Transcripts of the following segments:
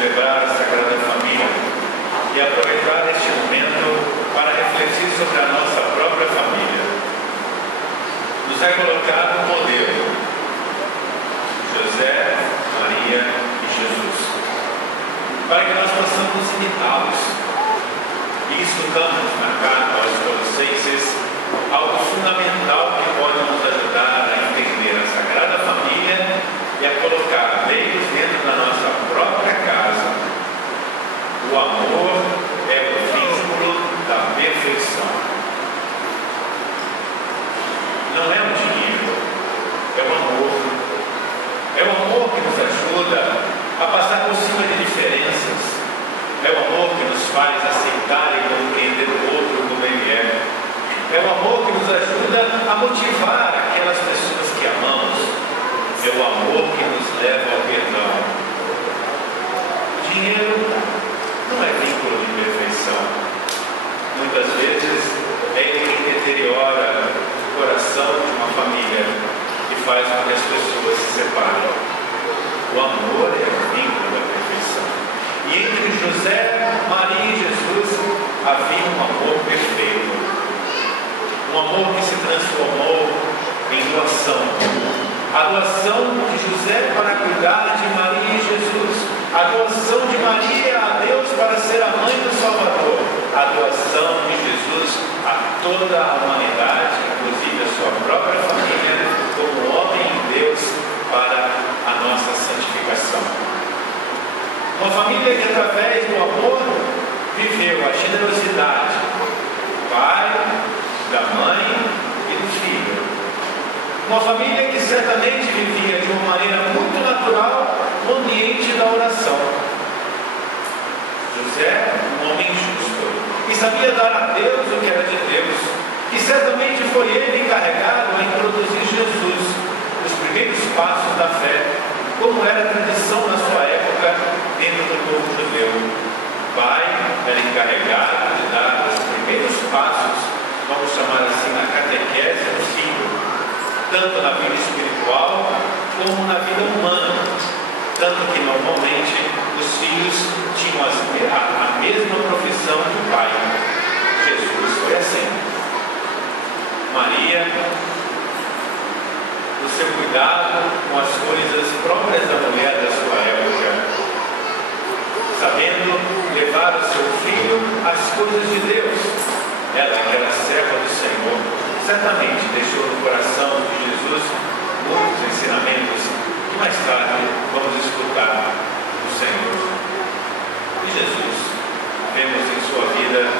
celebrar a Sagrada Família e aproveitar este momento para refletir sobre a nossa própria família. Nos é colocado um modelo: José, Maria e Jesus, para que nós possamos imitá-los. E estudamos na carta aos Colossenses algo fundamental que pode nos ajudar a entender a Sagrada Família e a colocar leis dentro da nossa própria casa. O amor é o vínculo da perfeição. Não é o dinheiro, é o amor. É o amor que nos ajuda a passar por cima de diferenças. É o amor que nos faz aceitar e compreender o outro como ele é. É o amor que nos ajuda a motivar aquelas pessoas que amamos. É o amor que nos leva ao perdão. Dinheiro não é vínculo de perfeição. Muitas vezes é ele que deteriora o coração de uma família e faz com que as pessoas se separem. O amor é o vínculo da perfeição. E entre José, Maria e Jesus havia um amor perfeito. Um amor que se transformou em doação. A doação de José para cuidar de Maria e Jesus. A doação de Maria a Deus para ser a mãe do Salvador. A doação de Jesus a toda a humanidade, inclusive a sua própria família, como homem em Deus para a nossa santificação. Uma família que, através do amor, viveu a generosidade do pai, da mãe e do filho. Uma família que certamente vivia de uma maneira muito natural no ambiente da oração. José, um homem justo, que sabia dar a Deus o que era de Deus, que certamente foi ele encarregado a introduzir Jesus nos primeiros passos da fé, como era a tradição na sua época dentro do povo judeu. O pai era encarregado de dar os primeiros passos, vamos chamar assim, na catequese do filho, tanto na vida espiritual como na vida humana, tanto que normalmente os filhos tinham a mesma profissão que o pai. Jesus foi assim. Maria, o seu cuidado com as coisas próprias da mulher da sua época, sabendo levar o seu filho às coisas de Deus. Ela, que era serva do Senhor, certamente deixou no coração de Jesus muitos ensinamentos que mais tarde vamos escutar do Senhor. E Jesus, vemos em sua vida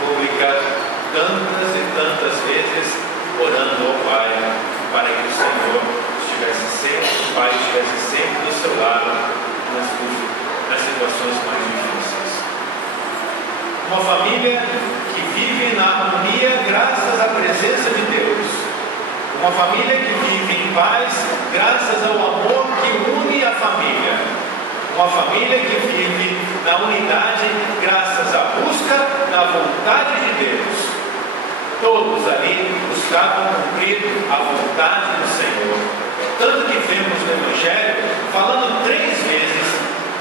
pública tantas e tantas vezes orando ao Pai para que o Senhor estivesse sempre, o Pai estivesse sempre do seu lado nas situações mais difíceis. Uma família que vive na harmonia graças à presença de Deus. Uma família que vive em paz graças ao amor que une a família. Uma família que vive na unidade graças à busca da vontade de Deus. Todos ali buscavam cumprir a vontade do Senhor. Tanto que vemos no Evangelho falando 3 vezes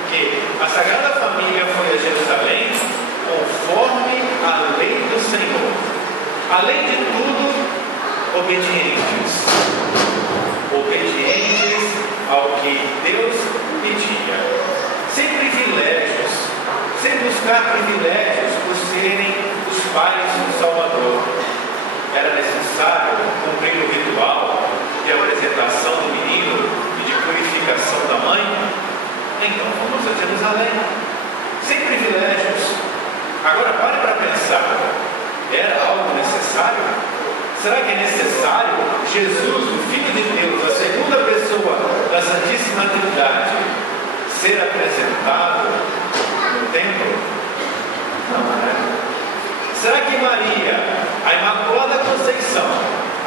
que a Sagrada Família foi a Jerusalém conforme a lei do Senhor. Além de tudo, obedientes. Obedientes ao que Deus pedia. Sem privilégios. Sem buscar privilégios por serem os pais do Salvador. Era necessário cumprir o ritual de apresentação do menino e de purificação da mãe. Então vamos a Jerusalém. Sem privilégios. Agora pare para pensar, era algo necessário? Será que é necessário Jesus, o Filho de Deus, a segunda pessoa da Santíssima Trindade, ser apresentado no templo? Não é? Será que Maria, a Imaculada Conceição,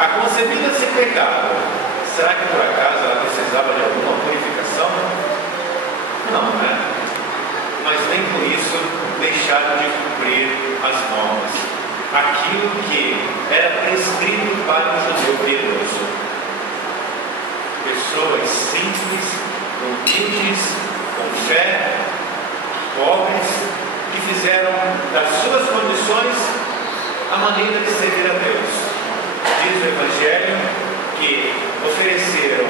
a concebida sem pecado, será que por acaso ela precisava de alguma purificação? Não, né? Mas nem por isso deixaram de cumprir as normas. Aquilo que era prescrito para o judeu piedoso. Pessoas simples, humildes, com fé, pobres, que fizeram das suas condições a maneira de servir a Deus. Diz o Evangelho que ofereceram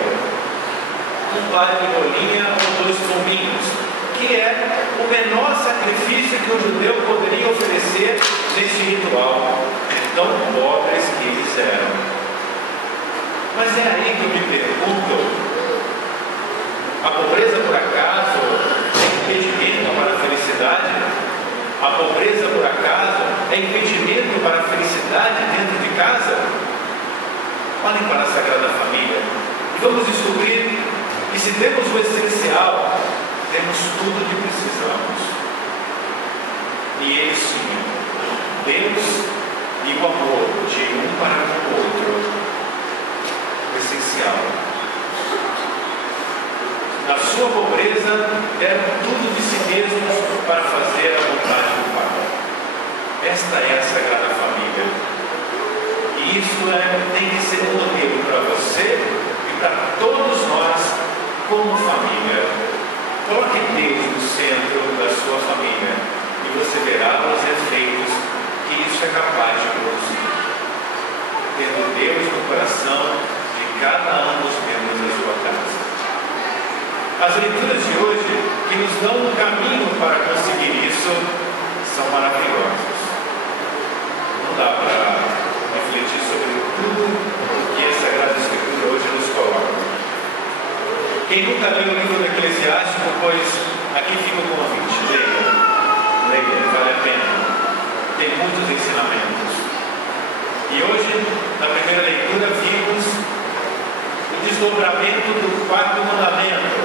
um par de bolinha ou 2 pombinhos, que é o menor sacrifício que um judeu poderia oferecer nesse ritual, tão pobres que eles eram. Mas é aí que eu me pergunto: a pobreza por acaso é impedimento para a felicidade? A pobreza por acaso é impedimento para a felicidade dentro de casa? Olhem para a Sagrada Família e vamos descobrir que, se temos o essencial, temos tudo o que precisamos. E eles tinham Deus e o amor de um para com o outro, o essencial. Na sua pobreza, deram tudo de si mesmos para fazer a vontade do Pai. Esta é a Sagrada Família. E isso tem que ser um modelo para você e para todos nós como família. Coloque Deus no centro da sua família e você verá os efeitos que isso é capaz de produzir. Tendo Deus no coração de cada um dos membros da sua casa. As leituras de hoje, que nos dão um caminho para conseguir isso, são maravilhosas. Não dá para refletir sobre tudo o que a Sagrada Escritura hoje nos coloca. Quem nunca leu o livro do Eclesiástico, pois aqui fica o convite: leia, vale a pena. Tem muitos ensinamentos. E hoje, na primeira leitura, vimos o desdobramento do 4º mandamento: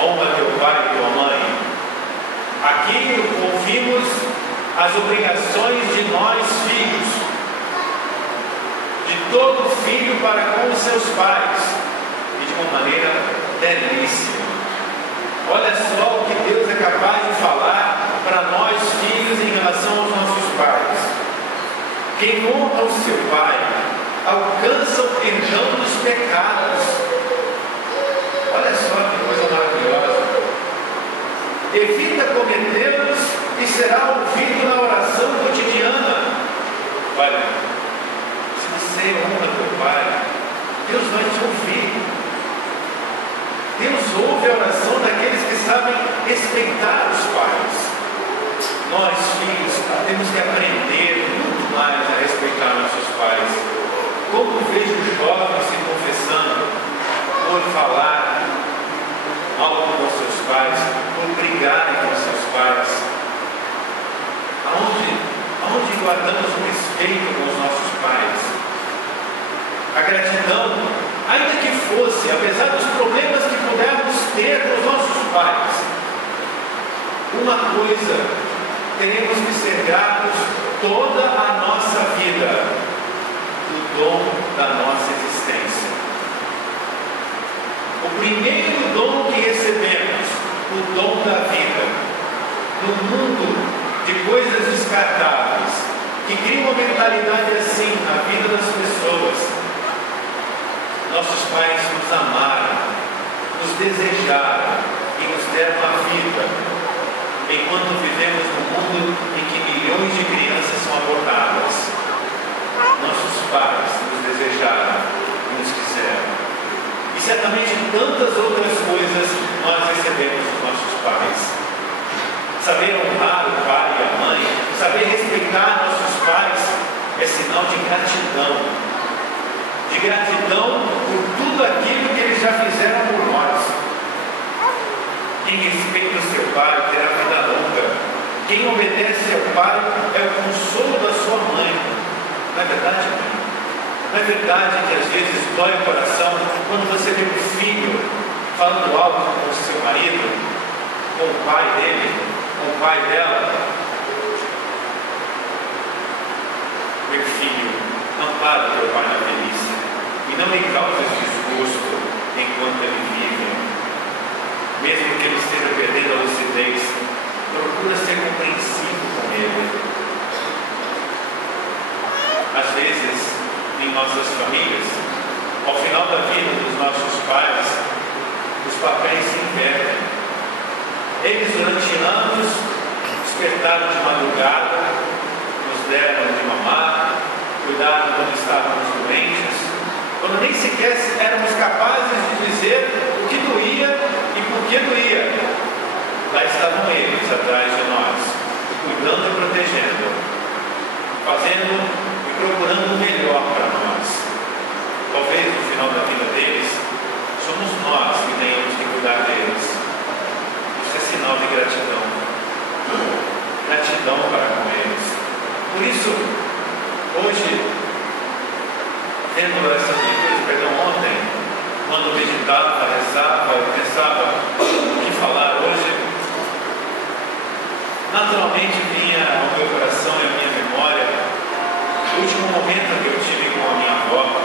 honra teu pai e tua mãe. Aqui ouvimos as obrigações de nós filhos, de todo filho para com os seus pais, e de uma maneira belíssima. Olha só o que Deus é capaz de falar para nós filhos em relação aos nossos pais. Quem honra o seu pai alcança o perdão dos pecados. Olha só que coisa maravilhosa. Evita cometê-los e será ouvido na oração cotidiana. Olha, se você honra teu pai, Deus vai te ouvir. Deus ouve a oração daqueles que sabem respeitar os pais. Nós, filhos, temos que aprender muito mais a respeitar nossos pais. Como vejo jovens se confessando por falar algo com seus pais, por brigarem com seus pais. Aonde guardamos o respeito com os nossos pais? A gratidão, ainda que fosse, apesar dos problemas que pudermos ter com os nossos pais, uma coisa, teremos que ser gratos toda a nossa vida: o dom da nossa existência. O primeiro dom que recebemos, o dom da vida, no mundo de coisas descartáveis, que cria uma mentalidade assim na vida das pessoas. Nossos pais nos amaram, nos desejaram e nos deram a vida, enquanto vivemos num mundo em que milhões de crianças são abortadas. Nossos pais nos desejaram e nos quiseram. E certamente tantas outras coisas nós recebemos dos nossos pais. Saber honrar o pai e a mãe, saber respeitar nossos pais, é sinal de gratidão. De gratidão por tudo aquilo que eles já fizeram por nós. Quem respeita o seu pai terá vida longa. Quem obedece ao pai é o consolo da sua mãe. Não é verdade, mãe? Não é verdade que às vezes dói o coração quando você vê um filho falando alto com o seu marido, com o pai dele, com o pai dela? Meu filho, não para teu pai na velhice e não lhe causes desgosto enquanto ele vive. Mesmo que ele esteja perdendo a lucidez, procura ser compreensivo com ele. Às vezes, em nossas famílias, ao final da vida dos nossos pais, os papéis se invertem. Eles durante anos despertaram de madrugada, nos deram de mamar, cuidaram quando estávamos doentes, quando nem sequer éramos capazes de dizer o que doía e por que doía. Lá estavam eles atrás de nós, cuidando e protegendo, fazendo e procurando o melhor para nós. Talvez no final da vida deles, somos nós que tenhamos que cuidar deles. Isso é sinal de gratidão. Gratidão para com eles. Por isso, hoje, tendo essas leituras, ontem, quando meditava, rezava, eu pensava o que falar hoje, naturalmente vinha ao meu coração e à minha memória o último momento que eu tive com a minha avó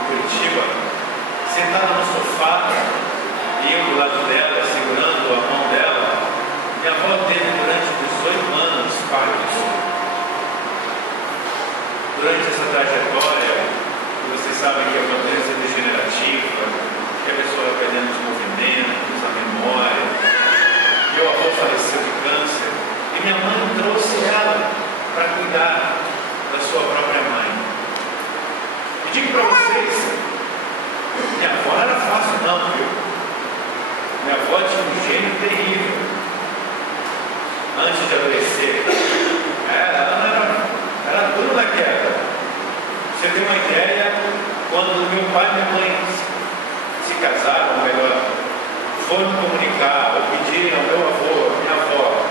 em Curitiba, sentada no sofá, e eu do lado dela, segurando a mão dela. Minha avó teve durante 18 anos Parkinson. Durante essa trajetória, vocês sabem que é uma doença degenerativa, que a pessoa vai perdendo os movimentos, a memória. Meu avô faleceu de câncer e minha mãe trouxe ela para cuidar da sua própria mãe. E digo para vocês, minha avó não era fácil não, viu? Minha avó tinha um gênio terrível. Antes de adoecer, ela era dura na queda. Você tem uma ideia, quando meu pai e minha mãe se casaram, ou melhor, foram comunicar ou pedirem ao meu avô, à minha avó,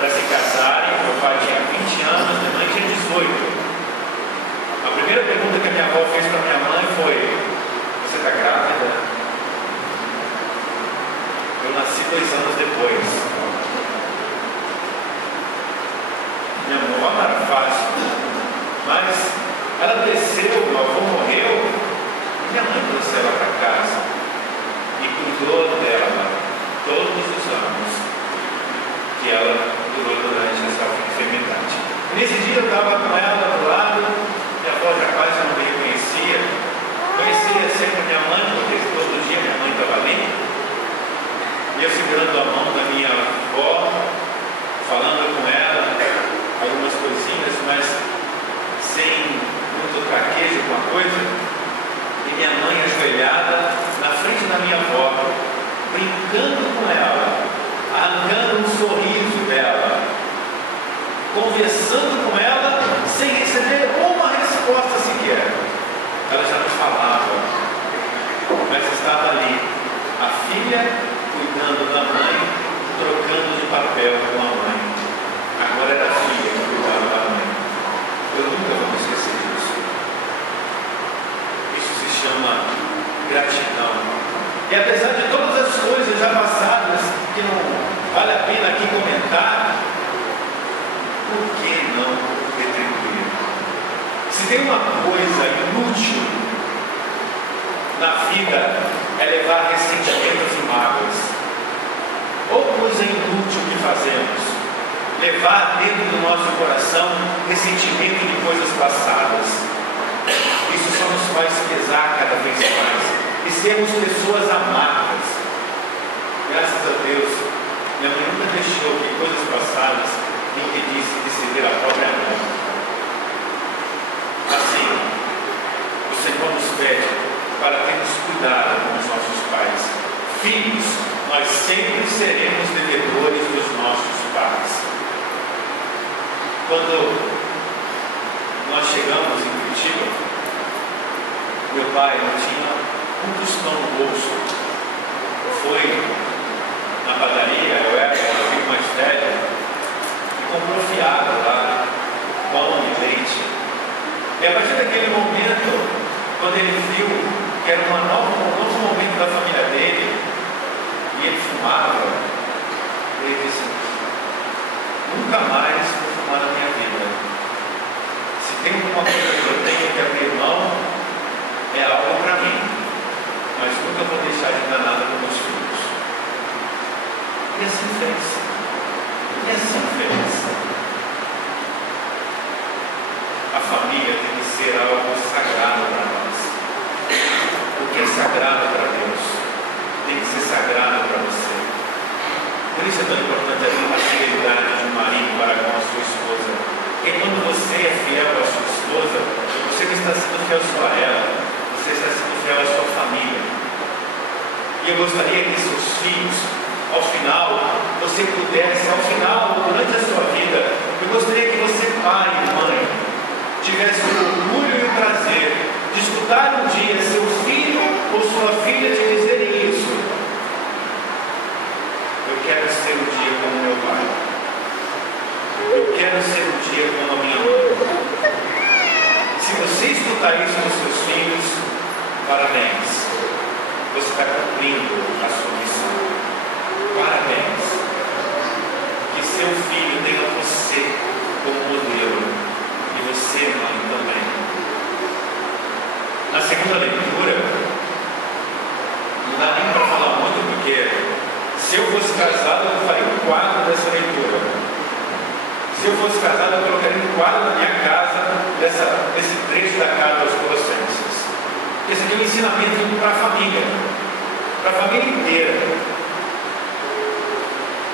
para se casarem, meu pai tinha 20 anos, minha mãe tinha 18. A primeira pergunta que a minha avó fez para minha mãe foi: você está grávida? Eu nasci 2 anos depois. Minha avó não era fácil, mas ela desceu, meu avô morreu, e minha mãe trouxe ela para casa e cuidou dela todos os anos que ela durou durante essa enfermidade. Nesse dia eu estava com ela do lado, minha avó já quase não me reconhecia, conhecia sempre minha mãe, porque todo dia minha mãe estava ali, e eu segurando a mão da minha avó, falando com ela algumas coisinhas, mas sem muito traquejo com a coisa, e minha mãe ajoelhada na frente da minha avó, brincando com ela, arrancando um sorriso dela, conversando com ela sem receber uma resposta sequer. Ela já não falava, mas estava ali, a filha cuidando da mãe, trocando de papel com a mãe. Agora era a filha que cuidava da mãe. Eu nunca vou me esquecer disso. Isso se chama gratidão. E apesar de todas as coisas já passadas, que não vale a pena aqui comentar, por que não retribuir? Se tem uma coisa inútil na vida, é levar ressentimentos e mágoas. Ou coisa inútil que fazemos, levar dentro do nosso coração ressentimento de coisas passadas. Isso só nos faz pesar cada vez mais e sermos pessoas amargas. Graças a Deus, minha mãe nunca deixou que coisas passadas me impedissem de servir a própria mãe. Assim, o Senhor nos pede para termos cuidado com os nossos pais. Filhos, nós sempre seremos devedores dos nossos pais. Quando nós chegamos em Curitiba, meu pai não tinha um tostão no bolso. Foi na padaria, eu era um filho mais velho, e comprou fiado lá, pão e leite. E a partir daquele momento, quando ele viu que era um novo momento da família dele, e ele fumava, ele disse: nunca mais vou fumar na minha vida. Se tem alguma coisa que eu tenho que abrir mão, é algo para mim, mas nunca vou deixar de dar nada para meus filhos. E assim fez. E assim fez. A família tem que ser algo sagrado para nós. O que é sagrado para Deus tem que ser sagrado para você. Por isso é tão importante a só a ela, você está sendo fiel à sua família. E eu gostaria que seus filhos, ao final, você pudesse, ao final, durante a sua vida, eu gostaria que você, pai e mãe, tivesse o orgulho e o prazer de escutar um dia seu filho ou sua filha te dizerem isso. Eu quero ser um dia como meu pai. Eu quero ser um dia como a minha mãe. Se você escutar isso dos seus filhos, parabéns. Você está cumprindo a sua missão. Parabéns. Que seu filho tenha você como modelo. E você, mãe, também. Na segunda leitura, não dá nem para falar muito, porque se eu fosse casado, eu faria um quadro dessa leitura. Se eu fosse casado, eu colocaria um quadro na minha casa desse trecho da carta aos Colossenses. Esse aqui é um ensinamento para a família inteira.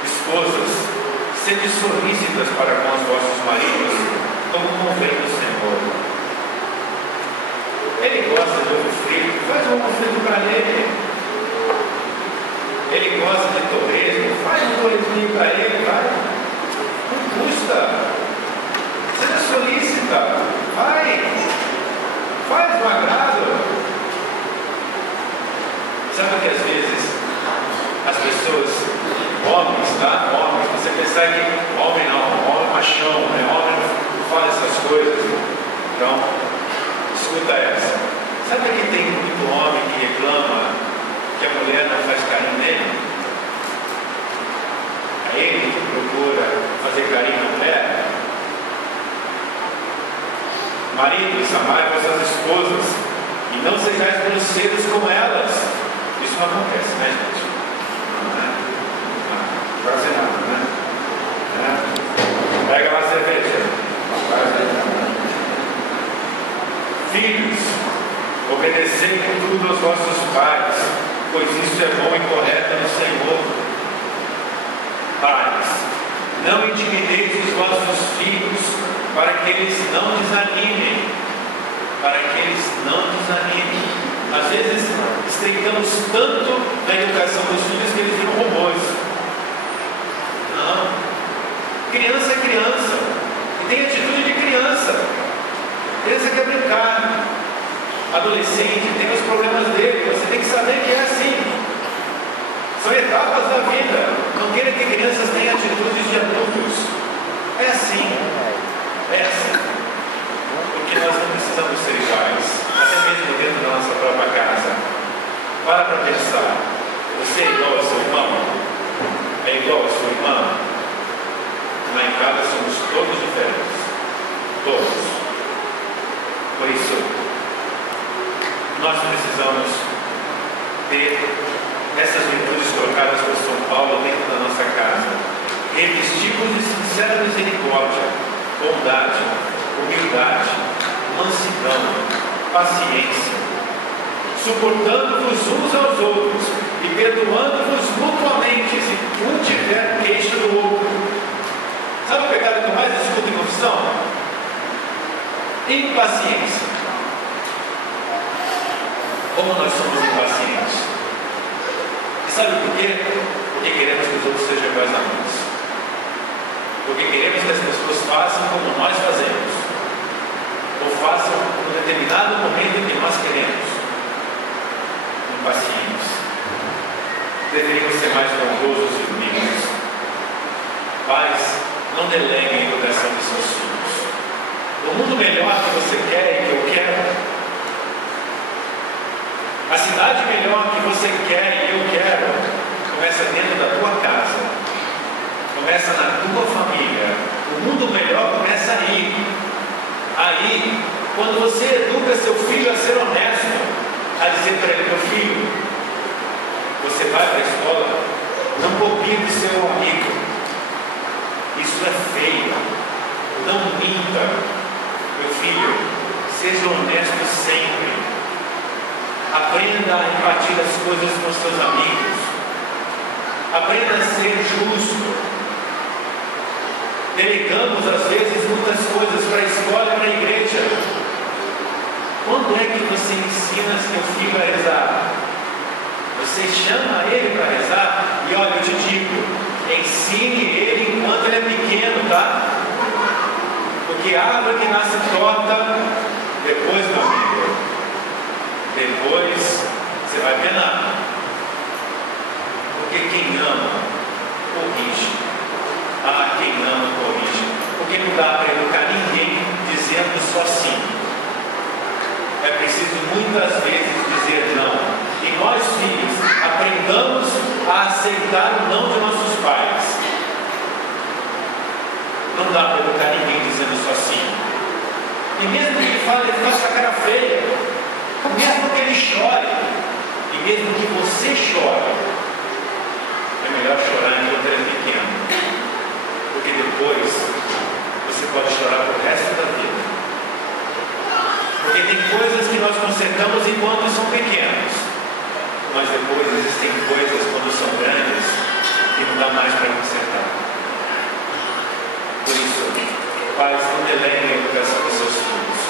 Esposas, sede solícitas para com os vossos maridos, como convém no Senhor. Ele gosta de ovo frito, faz um ovo frito para ele. Ele gosta de torresmo, faz um torresminho para ele, vai. Não custa. Seja solícita. Vai. Faz o agrado. Sabe que às vezes as pessoas, homens, tá? Homens, você pensar que homem não, homem machão, né? Homem não fala essas coisas. Então, escuta essa. Sabe que tem muito homem que reclama que a mulher não faz carinho nele? É ele que procura fazer carinho na mulher. Maridos, amai vossas esposas e não sejais grosseiros com elas. Isso não acontece, né, gente? Não, né? Não, quase nada, né? Pega lá a cerveja. Quase nada. Filhos, obedecei com tudo aos vossos pais, pois isso é bom e correto no Senhor. Pais, não intimideis os vossos filhos, para que eles não desanimem. Para que eles não desanimem. Às vezes, estreitamos tanto na educação dos filhos que eles viram robôs. Não. Criança é criança. E tem atitude de criança. Criança quer brincar. Adolescente tem os problemas dele. Você tem que saber que é assim. São etapas da vida. Não queira que crianças tenham atitudes de adultos. É assim. É assim. Porque nós não precisamos ser iguais. Até mesmo dentro da nossa própria casa. Para pensar. Você é igual ao seu irmão? É igual à sua irmã? Lá em casa somos todos diferentes. Todos. Por isso, nós precisamos ter essas virtudes colocadas por São Paulo dentro da nossa casa. Revestimos de sincera misericórdia, bondade, humildade, mansidão, paciência, suportando-vos uns aos outros e perdoando-vos mutuamente, se um tiver queixa do outro. Sabe o pecado que eu mais escuto em confissão? Impaciência. Como nós somos impacientes? E sabe por quê? Porque queremos que os outros sejam iguais a nós. Porque queremos que as pessoas façam como nós fazemos. Ou façam em um determinado momento que nós queremos. Impacientes. Deveríamos ser mais bondosos e humildes. Pais, não deleguem a educação de seus filhos. O mundo melhor que você quer e que eu quero, a cidade melhor que você quer e eu quero, começa dentro da tua casa, começa na tua família. O mundo melhor começa aí. Aí, quando você educa seu filho a ser honesto, a dizer para ele: meu filho, você vai para a escola, não copie do seu amigo, isso é feio, não minta. Meu filho, seja honesto sempre. Aprenda a repartir as coisas com seus amigos. Aprenda a ser justo. Delegamos às vezes muitas coisas para a escola e para a igreja. Quando é que você ensina seu filho a rezar? Você chama ele para rezar e olha, eu te digo, ensine ele enquanto ele é pequeno, tá? Porque a árvore que nasce torta, depois, meu amigo, depois você vai penar. Porque quem ama, corrige. Ah, quem ama, corrige. Porque não dá para educar ninguém dizendo só sim. É preciso muitas vezes dizer não. E nós, filhos, aprendamos a aceitar o não de nossos pais. Não dá para educar ninguém dizendo só sim. E mesmo que ele fale, ele faça a cara feia, mesmo que ele chore, e mesmo que você chore, é melhor chorar enquanto ele é pequeno, porque depois você pode chorar pro resto da vida. Porque tem coisas que nós consertamos enquanto são pequenos, mas depois existem coisas quando são grandes que não dá mais para consertar. Por isso, pais, não deleguem a educação dos seus filhos.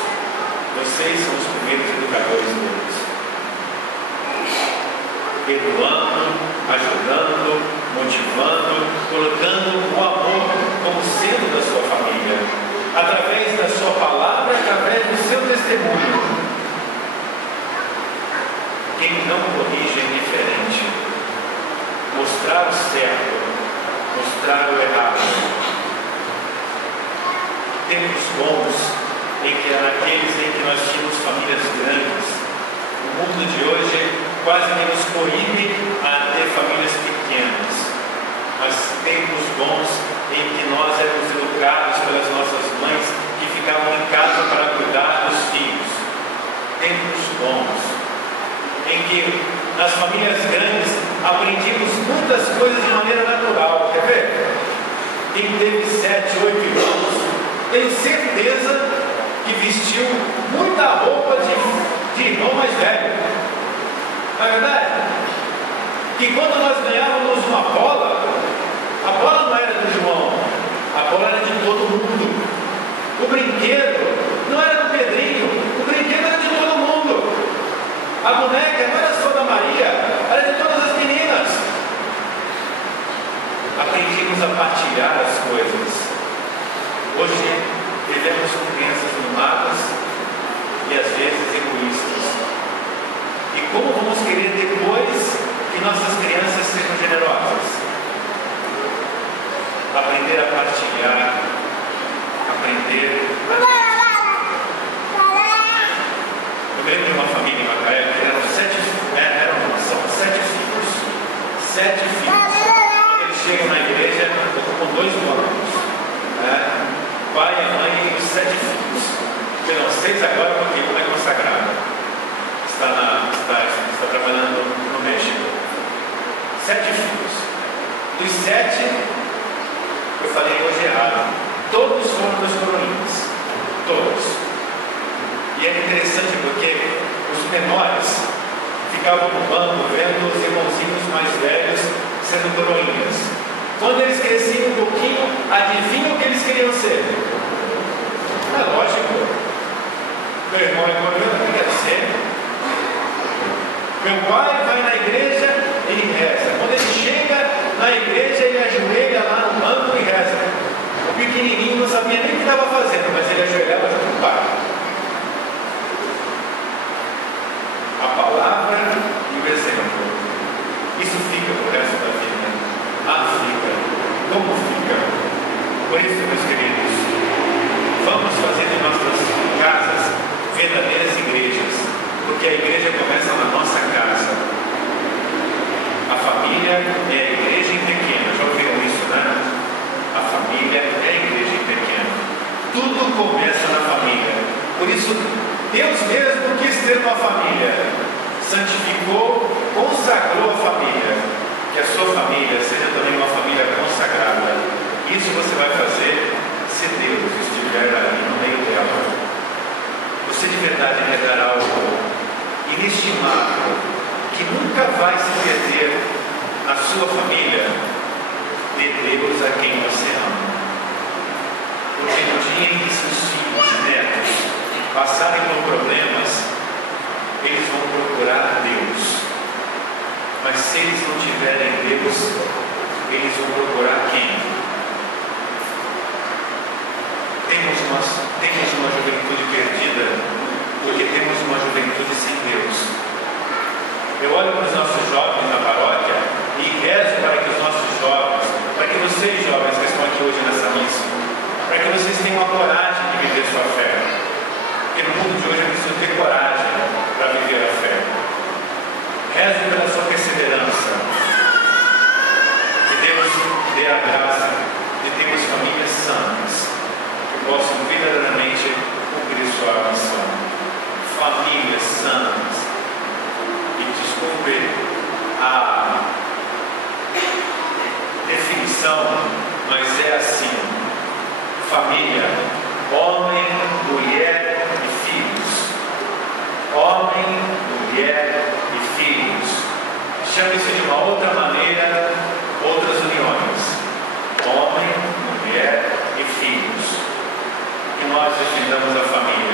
Vocês são os primeiros educadores deles. Perdoando, ajudando, motivando, colocando o amor como centro da sua família, através da sua palavra, através do seu testemunho. Quem não corrige é indiferente. Mostrar o certo, mostrar o errado. Tempos bons naqueles em que nós tínhamos famílias grandes. O mundo de hoje quase que nos proíbe a ter famílias pequenas, mas tempos bons em que nós éramos educados pelas nossas mães que ficavam em casa para cuidar dos filhos. Tempos bons em que nas famílias grandes aprendíamos muitas coisas de maneira natural. Quer ver? Quem teve 7, 8 irmãos, tenho certeza que vestiu muita roupa de irmão mais velho. Não é verdade? Que quando nós ganhávamos uma bola, a bola não era do João, a bola era de todo mundo. O brinquedo não era do Pedrinho, o brinquedo era de todo mundo. A boneca não era só da Maria, era de todas as meninas. Aprendimos a partilhar as coisas. Hoje vivemos com crianças mimadas e às vezes egoístas. E como vamos querer depois que nossas crianças sejam generosas? Aprender a partilhar, aprender a... Eu lembro de uma família em Macaé que eram 7 filhos. 7 filhos. Quando eles chegam na igreja, ocupam 2 bancos. Pai, a mãe e os 7 filhos. Perdão, 6 agora porque uma é consagrada. Está trabalhando no México. 7 filhos. Dos 7, eu falei hoje errado. Todos foram das coroinhas. Todos. E é interessante porque os menores ficavam no banco vendo os irmãozinhos mais velhos sendo coroinhas. Quando eles cresciam um pouquinho, adivinha o que eles queriam ser? É lógico. Meu irmão é coroa, o que quer ser? Meu pai vai na igreja e reza. Quando ele chega na igreja, ele ajoelha lá no banco e reza. O pequenininho não sabia nem o que estava fazendo, mas ele ajoelhava junto com o pai. A palavra e o exemplo. Isso fica pro resto da vida. Fica. Como fica? Por isso, meus queridos, vamos fazer de nossas casas verdadeiras igrejas, porque a igreja começa na nossa casa. A família é a igreja em pequeno. Já ouviram isso, né? A família é a igreja em pequeno. Tudo começa na família. Por isso, Deus mesmo quis ter uma família, santificou, consagrou a família. Que a sua família seja também uma família consagrada. Isso você vai fazer se Deus estiver ali no meio dela. Você de verdade herdará algo inestimável, que nunca vai se perder na sua família, de Deus a quem você ama. Porque no dia em que seus filhos e netos passarem por problemas, eles vão procurar Deus. Mas se eles não tiverem Deus, eles vão procurar quem? Temos uma juventude perdida, porque temos uma juventude sem Deus. Eu olho para os nossos jovens na paróquia e rezo para que os nossos jovens, para que vocês jovens que estão aqui hoje nessa missa, para que vocês tenham a coragem de viver sua fé. Porque no mundo de hoje é preciso ter coragem para viver a fé. Rezo pela sua perseverança. Que Deus dê a graça de termos famílias santas que possam verdadeiramente cumprir sua missão. Famílias santas. E desculpe a definição, mas é assim: família, homem, mulher e filhos. Homem, mulher e filhos. Chame-se de uma outra maneira, outras uniões. Homem, mulher e filhos. Que nós defendamos a família.